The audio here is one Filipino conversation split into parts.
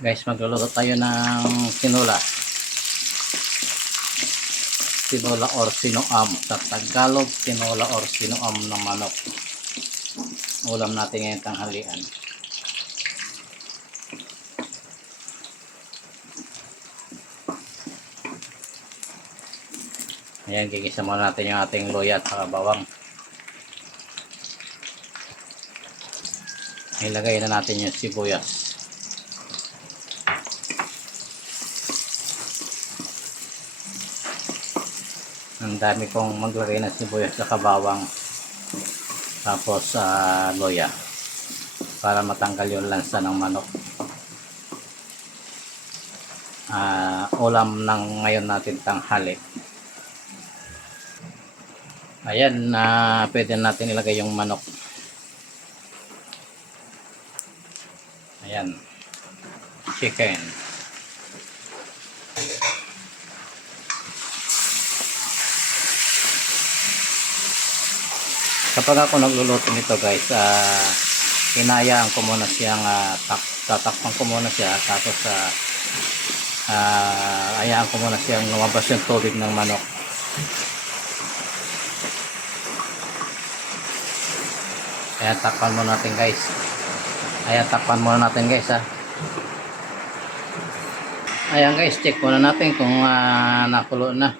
Guys, magluluto tayo ng tinola. Tinola or sinuam. Sa Tagalog, tinola or sinuam ng manok. Ulam natin ngayong tanghalian. Ayan, gigisa muna natin yung ating luya at bawang. Ilagay na natin yung sibuyas. Ang dami kong maglagay ng sibuyas sa bawang. Tapos luya. Para matanggal yung lansa ng manok. Ulam ng ngayon natin tanghali. Ayan, pwede natin ilagay yung manok. Ayan, chicken. Kapag ako nagluluto nito guys, hinayaan ko muna siyang tatakpan ko muna siya, tapos hayaan ko muna siyang lumabas yung tubig ng manok. Ayan, takpan muna natin guys. Ayan, takpan muna natin guys ha. Ayan guys, check muna natin kung nakulo na.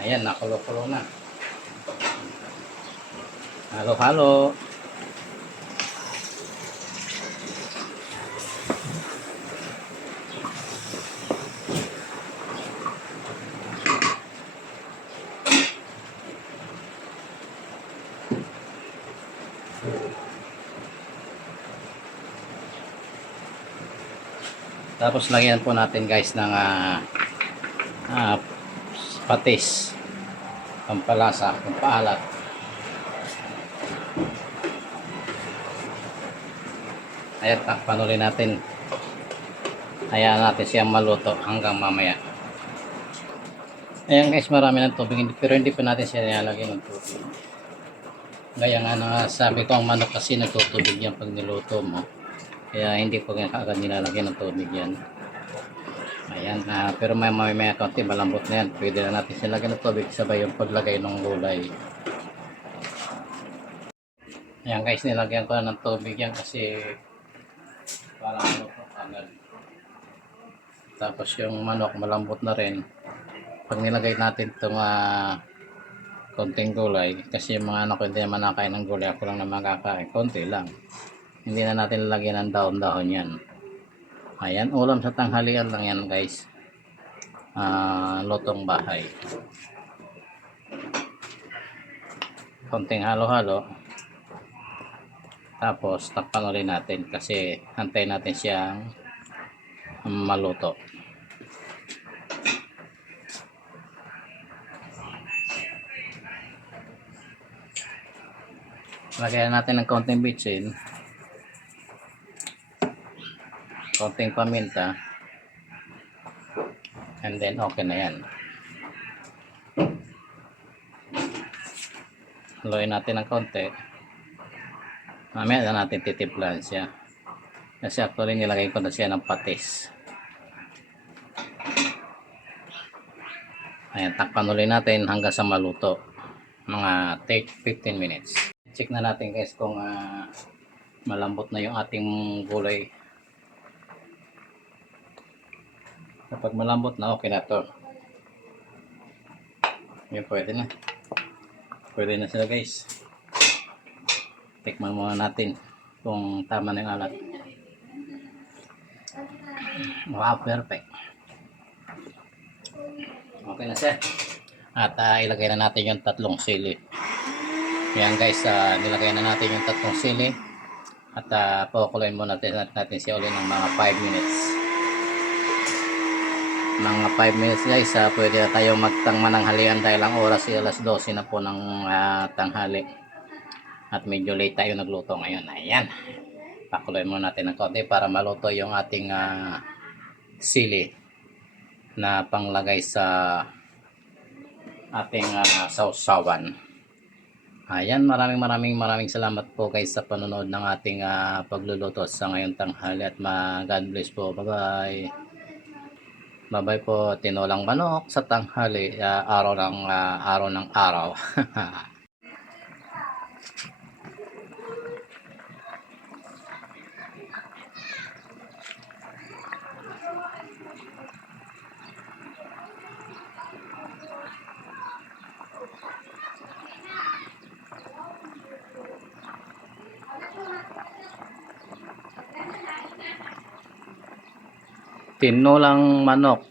Ayan, nakulo-kulo na. Halo-halo. Tapos lagyan po natin guys ng patis, pampalasa, pampaalat. Ayan, takpan ulit natin. Hayaan natin siyang maluto hanggang mamaya. Ayan guys, marami ng tubig, pero hindi pa natin siya nilalagyan ng tubig. Gaya nga sabi ko, ang manok kasi nagtutubig yan pag niluto mo. Kaya hindi po agad nilalagyan ng tubig yan. Ayan, pero may konti, malambot na yan. Pwede na natin siya lagyan ng tubig sabay yung paglagay ng gulay. Ayan guys, nilagyan ko na ng tubig yan kasi para maluto agad. Tapos yung manok malambot na rin. Pag nilagay natin itong konting gulay, kasi yung mga anak ko hindi naman nakain ng gulay, ako lang naman kakain, konti lang. Hindi na natin lalagyan ng dahon-dahon yan. Ayan, ulam sa tanghalian lang yan guys. Lutong bahay. Konting halo-halo. Tapos takpan ulit natin kasi antayin natin siyang maluto. Lagyan natin ng konting bitsin, konting paminta, and then okay na yan. Haluin natin ng konti. Mamaya na natin titimplan siya. Kasi actually nilagay ko na siya ng patis. Ayan, takpan ulit natin hanggang sa maluto. Mga take 15 minutes. Check na natin guys kung malambot na yung ating gulay. Kapag malambot na, okay na to. Yan, pwede na. Pwede na sila guys. Tikman muna natin kung tama na yung alat. Wow, perfect. Okay na siya. At ilagay na natin yung tatlong sili. Yan guys, nilagay na natin yung tatlong sili. At pakukuluin muna natin siya ulit ng mga 5 minutes. Mga 5 minutes guys, pwede na tayong magtangmananghalian dahil ang oras ay alas 12 na po ng tanghali. At medyo late tayo nagluto ngayon. Ayan. Pakuluin muna natin ng konti para maluto yung ating sili na panglagay sa ating sausawan. Ayan, maraming salamat po guys sa panonood ng ating pagluluto sa ngayong tanghali at God bless po. Bye-bye. Bye-bye po. Tinolang manok sa tanghali, araw ng araw. Tinolang manok,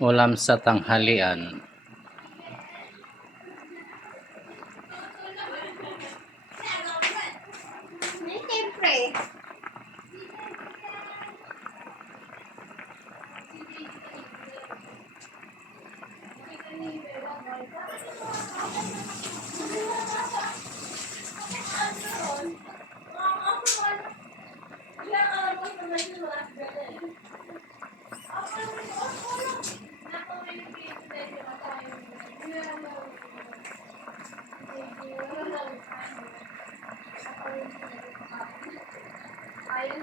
ulam sa tanghalian. Siyempre. Ayun,